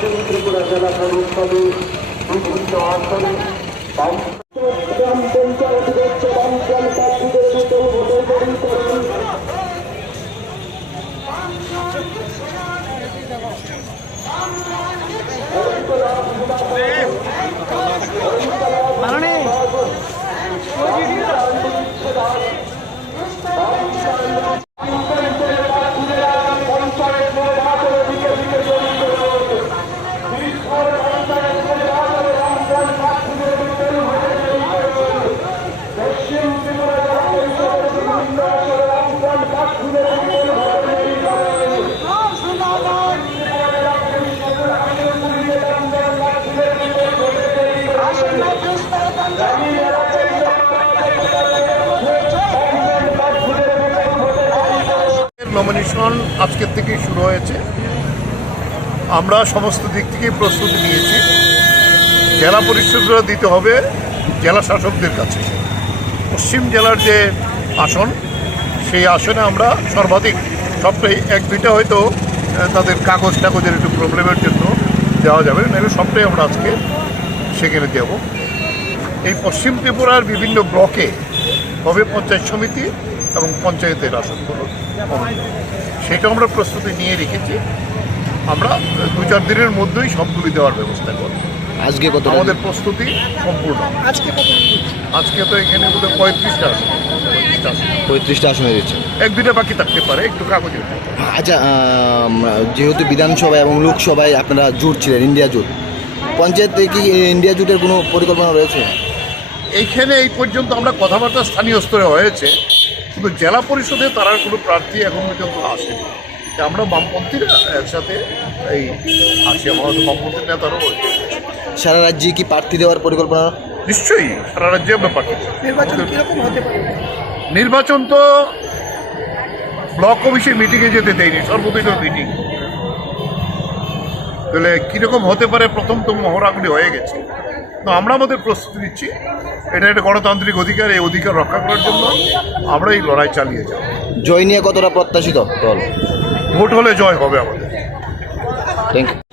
পশ্চিম ত্রিপুরা জেলা পরিষদে বিভিন্ন অঞ্চলে গ্রাম পঞ্চায়েত করছে প্রার্থীদের বিপুল ভোটের পরিকরণ পঞ্চায়েত নির্বাচনের দিকে দিকে জড়িত রয়েছে তিরিশপুর পঞ্চায়েত নির্বাচনে বামফ্রন্ট প্রার্থীদের বিপুল ভোটের পরিকরণ পশ্চিম ত্রিপুরা জেলা পরিষদের বিভিন্ন অঞ্চলে বামফ্রন্ট প্রার্থীদের বিপুল ভোটের পরিকরণ নমিনেশন আজকের থেকেই শুরু হয়েছে। আমরা সমস্ত দিক থেকেই প্রস্তুতি নিয়েছি। জেলা পরিষদরা দিতে হবে জেলা শাসকদের কাছে। পশ্চিম জেলার যে আসন, সেই আসনে আমরা সর্বাধিক সবটাই এক দুইটা হয়তো তাদের কাগজ টাগজের একটু প্রবলেমের জন্য দেওয়া যাবে। নাহলে সবটাই আমরা আজকে সেখানে দেব এই পশ্চিম ত্রিপুরার বিভিন্ন ব্লকে হবে পঞ্চায়েত সমিতি এবং পঞ্চায়েতের আসনগুলো। সেটা আমরা প্রস্তুতি নিয়ে রেখেছি। আমরা দু চার দিনের মধ্যেই সবগুলি দেওয়ার ব্যবস্থা করব। আজকে কত আমাদের প্রস্তুতি সম্পূর্ণ। আজকে আজকে তো এখানে বোধহয় পঁয়ত্রিশটা আসন। পঁয়ত্রিশটা আসনে। দিচ্ছে এক দুটা বাকি থাকতে পারে একটু কাগজের আচ্ছা যেহেতু বিধানসভা এবং লোকসভায় আপনারা জোট ছিলেন ইন্ডিয়া জোট পঞ্চায়েতে কি ইন্ডিয়া জোটের কোনো পরিকল্পনা রয়েছে? এইখানে এই পর্যন্ত আমরা কথাবার্তা স্থানীয় স্তরে হয়েছে কিন্তু জেলা পরিষদে তারা কোনো প্রার্থী এখন পর্যন্ত আসেনি। তা আমরা বামপন্থীরা একসাথে এই আসি আমাদের বামপন্থী নেতারও রয়েছে। সারা রাজ্যে কি প্রার্থী দেওয়ার পরিকল্পনা? নিশ্চয়ই সারা রাজ্যে আমরা পার্টি নির্বাচন কীরকম হতে পারে? নির্বাচন তো ব্লক অফিসে মিটিংয়ে যেতে দেয়নি সর্বদলীয় মিটিং তাহলে কীরকম হতে পারে প্রথম তো মহড়াগুলি হয়ে গেছে। তো আমরা আমাদের প্রস্তুতি নিচ্ছি। এটা একটা গণতান্ত্রিক অধিকার এই অধিকার রক্ষা করার জন্য আমরা এই লড়াই চালিয়ে যাব। জয় নিয়ে কতটা প্রত্যাশিত? দল ভোট হলে জয় হবে আমাদের। Thank you